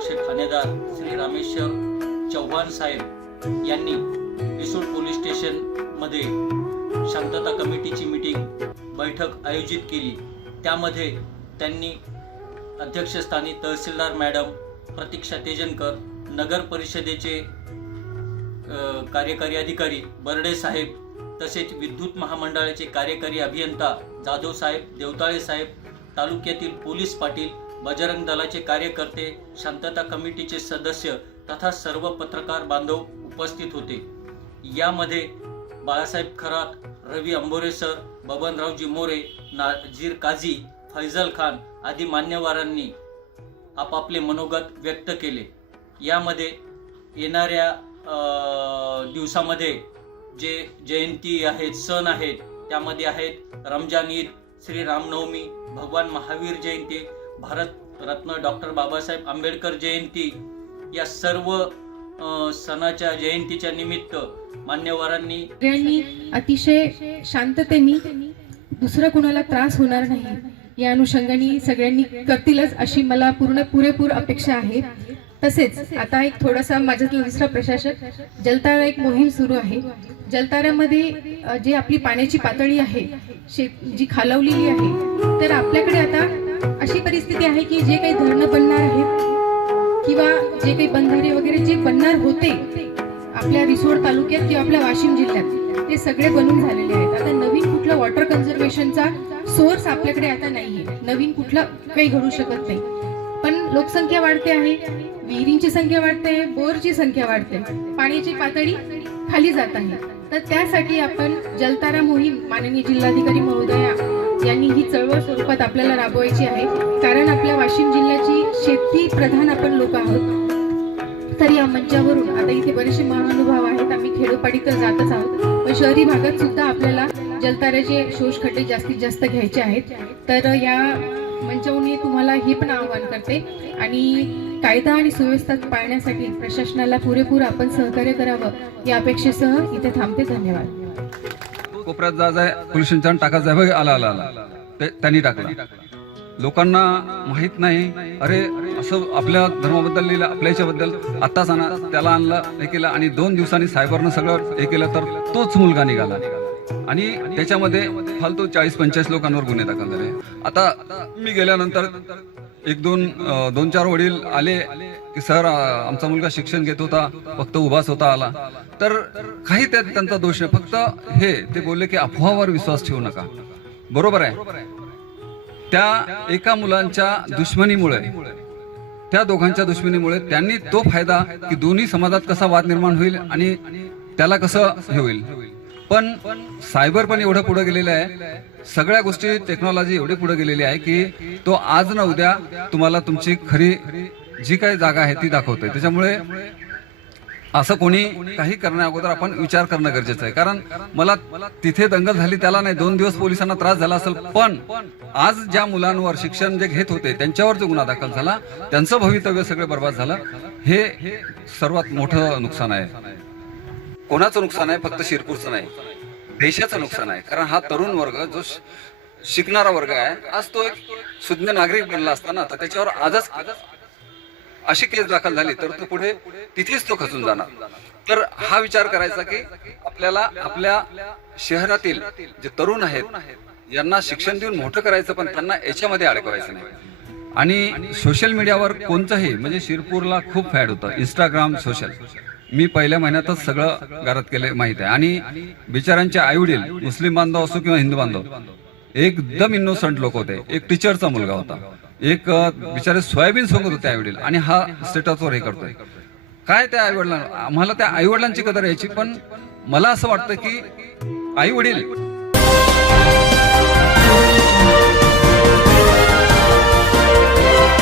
अध्यक्ष ठाणेदार श्री रामेश्वर चव्हाण साहेब यांनी रिसोड पोलीस स्टेशनमध्ये शांतता कमिटीची मीटिंग बैठक आयोजित केली. त्यामध्ये त्यांनी अध्यक्षस्थानी तहसीलदार मॅडम प्रतीक्षा तेजनकर नगर परिषदेचे कार्यकारी अधिकारी बर्डे साहेब तसेच विद्युत महामंडळाचे कार्यकारी अभियंता जाधव साहेब देवताळे साहेब तालुक्यातील पोलीस पाटील बजरंग दलाचे कार्यकर्ते शांतता कमिटीचे सदस्य तथा सर्व पत्रकार बांधव उपस्थित होते. यामध्ये बाळासाहेब खरात रवी अंबोरे सर बबनरावजी मोरे नाजीर काझी फैजल खान आदी मान्यवरांनी आपापले मनोगत व्यक्त केले. यामध्ये येणाऱ्या दिवसामध्ये जे जयंती आहेत सण आहेत त्यामध्ये आहेत रमजान ईद श्री रामनवमी भगवान महावीर जयंती भारत रत्न डॉक्टर बाबासाहेब आंबेडकर जयंती या सर्व सणाच्या जयंतीच्या निमित्त मान्यवरांनी अतिशय शांततेने दुसरं कुणाला त्रास होणार नाही. या अनुषंगाने सगळ्यांनी करतीलच अशी मला पूर्ण पुरेपूर अपेक्षा आहे. तसेच आता एक थोडासा माझ्यातला दुसरा प्रशासक जलतारा एक मोहीम सुरू आहे. जलताऱ्यामध्ये जी आपली पाण्याची पातळी आहे शेत जी खालवलेली आहे तर आपल्याकडे आता अशी परिस्थिती आहे की जे काही धरणं बनणार आहेत किंवा जे काही बंधारे वगैरे जे बनणार होते आपल्या रिसोड तालुक्यात किंवा आपल्या वाशिम जिल्ह्यात ते सगळे बनून झालेले आहेत. आता नवीन कुठलं वॉटर कन्झर्वेशनचा सोर्स आपल्याकडे आता नाहीये. नवीन कुठलं काही घडू शकत नाही. पण लोकसंख्या वाढते आहे विहिरींची संख्या वाढते आहे बोरची संख्या वाढते पाण्याची पातळी खाली जात आहे. तर त्यासाठी आपण जलतारा मोहीम माननीय जिल्हाधिकारी महोदया यांनी ही चळवळ स्वरूपात आपल्याला राबवायची आहे. कारण आपल्या वाशिम जिल्ह्याची शेती प्रधान आपण लोक आहोत. तर या मंचावरून आता इथे बरेचसे महानुभाव आहेत. आम्ही खेडोपाडी तर जातच आहोत. पण शहरी भागात सुद्धा आपल्याला जलताऱ्याचे शोष खड्डे जास्तीत जास्त घ्यायचे आहेत. तर या मंचावरून तुम्हाला हे पण आवाहन करते. आणि कायदा आणि सुव्यवस्था पाळण्यासाठी प्रशासनाला पुरेपूर आपण सहकार्य करावं या अपेक्षेसह इथे थांबते. धन्यवाद. कोपऱ्यात जायचंय पोलीस स्टेशन टाकायचं आहे बघ आला आला आला. ते त्यांनी टाकला. लोकांना माहीत नाही अरे असं आपल्या धर्माबद्दल लिहिलं आपल्या याच्याबद्दल आत्ताच आणा त्याला आणलं हे केलं आणि दोन दिवसांनी सायबरनं सगळं हे केलं तर तोच मुलगा निघाला. आणि त्याच्यामध्ये फालतू चाळीस पंचेचाळीस लोकांवर गुन्हे दाखल झाले. आता मी गेल्यानंतर एक दोन दोन चार वडील आले की सर आमचा मुलगा शिक्षण घेत होता फक्त उभास होता आला. तर काही त्यात त्यांचा दोष नाही. फक्त हे ते बोलले की अफवावर विश्वास ठेवू नका. बरोबर आहे. त्या एका मुलांच्या दुश्मनीमुळे त्या दोघांच्या दुश्मनीमुळे त्यांनी तो फायदा की दोन्ही समाजात कसा वाद निर्माण होईल आणि त्याला कसं हे होईल. पण सायबर पण एवढं पुढे गेलेलं आहे. सगळ्या गोष्टी टेक्नॉलॉजी एवढी पुढे गेलेली आहे की तो आज ना उद्या तुम्हाला तुमची खरी जी काही जागा आहे ती दाखवतोय. त्याच्यामुळे असं कोणी काही करण्या अगोदर आपण विचार करणं गरजेचं आहे. कारण मला तिथे दंगल झाली त्याला नाही दोन दिवस पोलिसांना त्रास झाला असेल पण आज ज्या मुलांवर शिक्षण जे घेत होते त्यांच्यावर जो गुन्हा दाखल झाला त्यांचं भवितव्य सगळं बर्बाद झालं. हे सर्वात मोठं नुकसान आहे. कोणाचं नुकसान आहे? फक्त शिरपूरचं नाही. देशाचं नुकसान आहे. कारण हा तरुण वर्ग जो शिकणारा वर्ग आहे आज तो एक सुज्ञ नागरिक बनला असताना तर त्याच्यावर आजच अशी केस दाखल झाली तर तो पुढे तिथेच तो खचून जाणार. तर हा विचार करायचा की आपल्याला आपल्या शहरातील जे तरुण आहेत यांना शिक्षण देऊन मोठं करायचं पण त्यांना याच्यामध्ये अडकवायचं नाही. आणि सोशल मीडियावर कोणतंही म्हणजे शिरपूरला खूप फॅड होतं इंस्टाग्राम सोशल मी पहिल्या महिन्यातच सगळं घरात केले माहीत आहे. आणि बिचारांचे आई वडील मुस्लिम बांधव असो किंवा हिंदू बांधव एकदम इनोसंट लोक होते. एक टीचरचा मुलगा होता. एक बिचारे सोयाबीन सोंगत होते आईवडील आणि हा स्टेटसवर हे करतोय. काय त्या आईवडिलांना आम्हाला त्या आईवडिलांची कदर यायची पण मला असं वाटतं की आईवडील